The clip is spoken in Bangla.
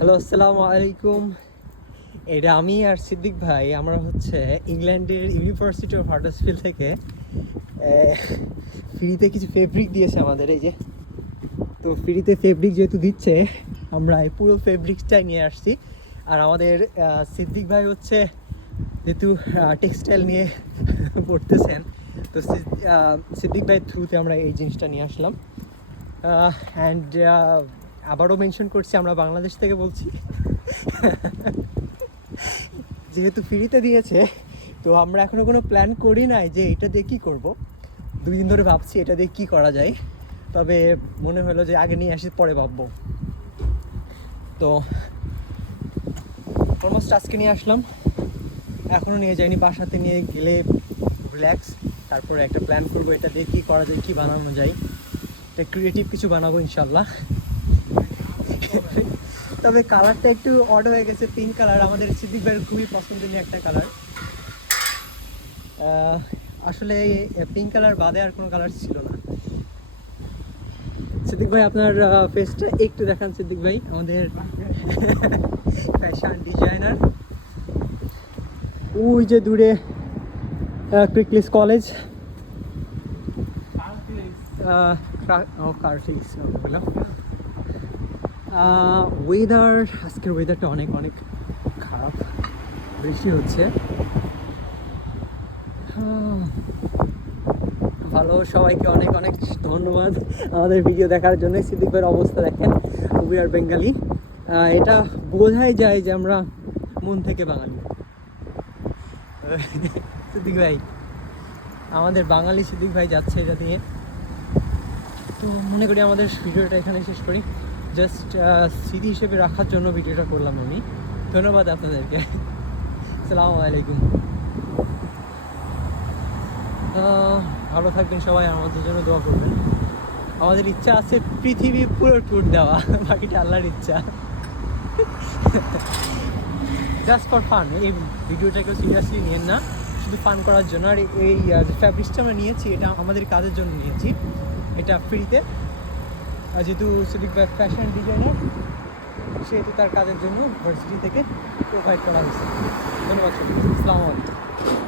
হ্যালো, আসসালামু আলাইকুম। এটা আমি আর সিদ্দিক ভাই, আমরা হচ্ছে ইংল্যান্ডের ইউনিভার্সিটি অফ হাডার্সফিল্ড থেকে ফ্রিতে কিছু ফেব্রিক দিয়েছে আমাদের। এই যে, তো ফ্রিতে ফেব্রিক যেহেতু দিচ্ছে, আমরা এই পুরো ফেব্রিকটাই নিয়ে আসছি। আর আমাদের সিদ্দিক ভাই হচ্ছে যেহেতু টেক্সটাইল নিয়ে পড়তেছেন, তো সিদ্দিক ভাই থ্রুতে আমরা এই জিনিসটা নিয়ে আসলাম। অ্যান্ড আবারও মেনশন করছি, আমরা বাংলাদেশ থেকে বলছি। যেহেতু ফ্রিতে দিয়েছে, তো আমরা এখনও কোনো প্ল্যান করি নাই যে এটা দিয়ে কী করবো। 2 দিন ধরে ভাবছি এটা দিয়ে কী করা যায়, তবে মনে হলো যে আগে নিয়ে আসি, পরে ভাববো। তো অলমোস্ট আজকে নিয়ে আসলাম, এখনও নিয়ে যাইনি। বাসাতে নিয়ে গেলে রিল্যাক্স, তারপরে একটা প্ল্যান করবো এটা দিয়ে কী করা যায়, কী বানানো যায়। এটা ক্রিয়েটিভ কিছু বানাবো ইনশাল্লাহ। তবে কালারটা একটু অড হয়ে গেছে, পিঙ্ক কালার। আমাদের সিদ্দিক ভাইয়ের খুবই পছন্দনীয় একটা কালার। আসলে পিঙ্ক কালার বাদে আর কোনো কালার ছিল না। সিদ্দিক ভাই, আপনার ফেসটা একটু দেখান। সিদ্দিক ভাই আমাদের ফ্যাশন ডিজাইনার। ওই যে দূরে ক্রিকলিস কলেজ, কার্টিস বললাম। ওয়েদার, আজকের ওয়েদারটা অনেক অনেক খারাপ, বৃষ্টি হচ্ছে। ভালো, সবাইকে অনেক অনেক ধন্যবাদ আমাদের ভিডিও দেখার জন্য। সিদ্দিক ভাইয়ের অবস্থা দেখেন, উই আর বেঙ্গালি। এটা বোঝাই যায় যে আমরা মন থেকে বাঙালি। সিদ্দিক ভাই, আমাদের বাঙালি সিদ্দিক ভাই যাচ্ছে এটা দিয়ে। তো মনে করি আমাদের ভিডিওটা এখানে শেষ করি। জাস্ট স্মৃতি হিসেবে রাখার জন্য ভিডিওটা করলাম আমি। ধন্যবাদ আপনাদেরকে। আসসালামু আলাইকুম। ভালো থাকবেন সবাই, আমাদের জন্য দোয়া করবেন। আমাদের ইচ্ছা আছে পৃথিবী পুরো ট্যুর দেওয়া, বাকিটা আল্লাহর ইচ্ছা। জাস্ট ফর ফান, এই ভিডিওটাকেও সিরিয়াসলি নিয়েন না, শুধু ফান করার জন্য। আর এই ফ্যাব্রিক্সটা আমরা নিয়েছি, এটা আমাদের কাজের জন্য নিয়েছি, এটা ফ্রিতে। যেহেতু সিদ্দিক ভাই ফ্যাশন ডিজাইনার, সেহেতু তার কাজের জন্য ভার্সিটি থেকে প্রোভাইড করা হয়েছে। ধন্যবাদ সবাই। আসসালামু আলাইকুম।